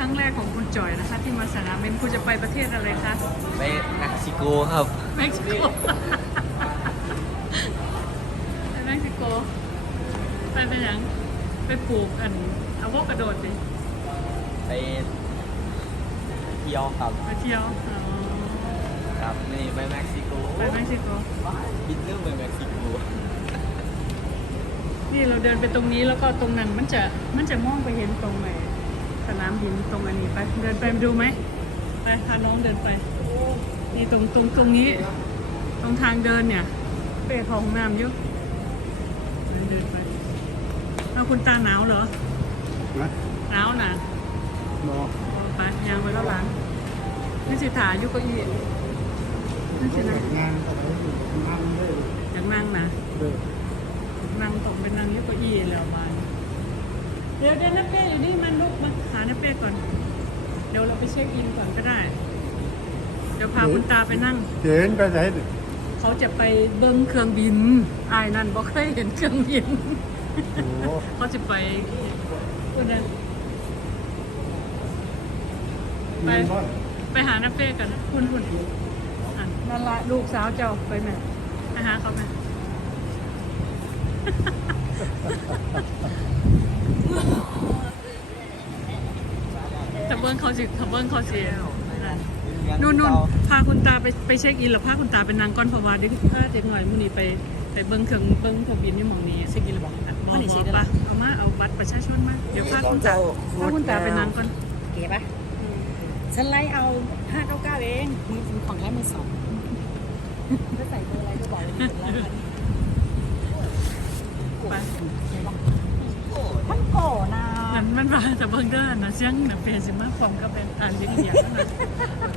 รั้งแรกของคุณจอยนะคะ ที่มาสนามบินคุณจะไปประเทศอะไรคะไปเม็กซิโกครับ เม็กซิโกไปเม็กซิโกไปเป็นหยังไปปลูกอันอะโวคาโดดิไปเที่ยวครับไปเที่ยวอ๋อครับนี่ไปเม็กซิโกไปเม็กซิโกบินเรื่องไปเม็กซิโกนี่เราเดินไปตรงนี้แล้วก็ตรงนั้นมันจะมันจะมองไปเห็นตรงไหน สนามบินตรงอันนี้ไปเดินไปดูไหมไปพาน้องเดินไปนี่ตรงตรงตรงนี้ ตรงทางเดินเนี่ย เป้ของน้ำเยอะเดินเดินไปเอาคุณตาหนาวเหรอนะหนาวน่ะบอเอาไปยางไปแล้วหลังนี่สิถาอยู่เก็อีนี่สินะงานก็ไปนั่งเลยอยากนั่งนะเด้อนั่งตรงไปนั่งอยี่เก็อีแล้วมา เดี๋ยวเดี๋ยวน้าเป้อยู่นี่มันลุกมาหาน้าเป้ก่อน เดี๋ยวเราไปเช็คอินก่อนก็ได้ เดี๋ยวพาคุณตาไปนั่งเห็นไปไหนดิเขาจะไปเบิ้งเครื่องบินอายนั่นบอกเคยเห็นเครื่องบิน โอ้โหเขาจะไปคนนั้นไปมีบ้านไปหาน้าเป้กันนะคุณคุณอะนั่นละลูกสาวเจ้าไปไหมไปหาเขาไหม แต่เบิ้งเขาสิถ้าเบิ้งเขาสินู่นนู่นพาคุณตาไปไปเช็คอินหรือพาคุณตาไปนางก้อนเพราะว่าเด็กพาเด็กหน่อยมื้อนี้ไปไปเบิ้งเครื่องเบิ้งเครื่องบินนี่หมองนี้เช็คอินหรือบอกบอกบอกปะเอามาเอาบัตรประชาชนมาเดี๋ยวพาคุณตาพาคุณตาไปนางก้อนเก๋ปะฉันไล่เอา599เองมือของแท้มือสองก็ใส่เบอร์อะไรก็บอกเลยถึงแล้วไปมันโก่นะ มันมันว่าแต่เบิ่งเด้อนะเสียงน่ะเป็นสิมาพร้อมกับเป็นอ่านเลี้ยงเลี้ยงนั่นน่ะ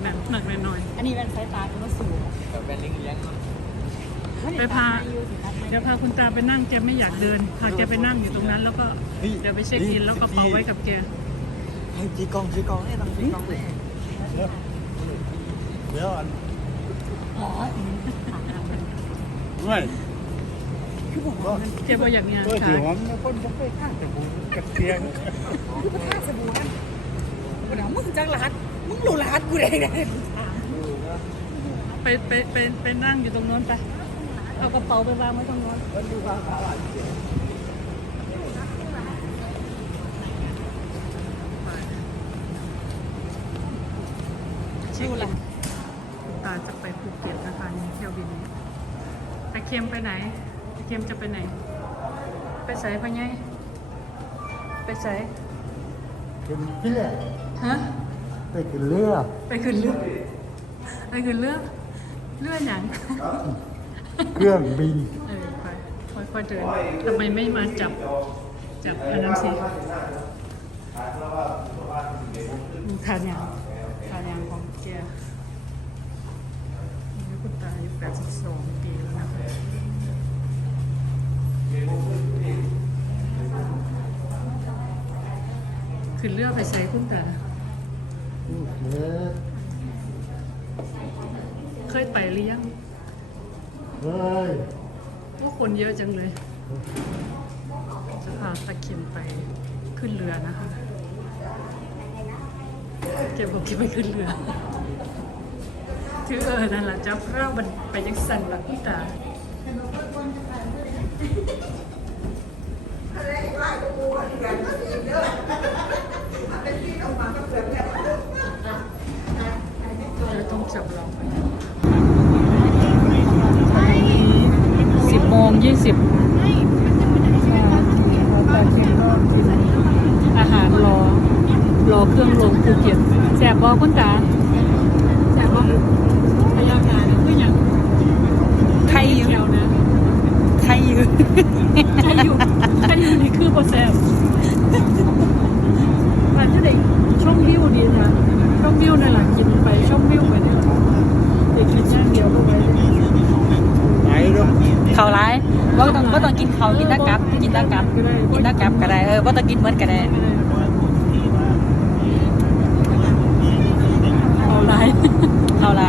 หนักหนักหน่อย อันนี้เป็นสายตาคุณสูงแบบเป็นเลี้ยงเลี้ยงครับๆไปพาเดี๋ยวพาคุณตาไปนั่งแกไม่อยากเดินพาแกไปนั่งอยู่ตรงนั้น แล้วก็เดี๋ยวไปเช็คอินแล้วก็เป๋าไว้กับแก ให้จีกองจีกองให้ต้องจีกองเลยเดี๋ยวเดี๋ยวอันอ๋อไม่คือบอกก็แกบอกอย่างเนี้ยก็ค่ะเดี๋ยวมันคนจะไปข้างแต่หูกับเตียงคือผ้าสบู่นะกูเดี๋ยวมึงจังรัดมึงหลูรัดกูได้ไงไปไปไปไปนั่งอยู่ตรงโน้นไป เอากระเป๋าไปวางไว้ตรงโน้นเช็คอินคุณตาจะไปภูเก็ตนะคะนี่เที่ยวบินนี้ตะเค็มไปไหน ตะเค็มจะไปไหน ไปใส่พะไงไปใส่เป็นเรือฮะ ไปขึ้นเรือไปขึ้นเรือ ไปขึ้นเรือ เรือหยัง เครื่องบิน เออไปค่อยๆเดินทำไมไม่มาจับ จับอันนั้นสิทานยางทานยางของแกนี่คุณตาอายุ82 ปีแล้วนะคะ ขึ้นเรือไปใส่คุณตาเฮ้ยเคยไปหรือยังเฮ้ยว่าคนเยอะจังเลย จะพาตะเคียนไปขึ้นเรือนะคะ เก็บบอกเก็บไปขึ้นเรือคือเออนั่นแหละจะเล่ามันไปยังสั่นแบบพี่ตา เราต้องจับลองไปสิบโมงยี่สิบอาหารรอ รอเครื่องลงภูเก็ตแสบบอกคุณตาแสบบอกพยากาศคืออย่างใครอยู่เดียวนะใครอยู่ใครอยู่ใครอยู่นี่คือโปรแซม ตากับก็ได้กินแล้กับก็ได้เออว่ต้องกินเหมือนก็ได้เอาไรเอาไร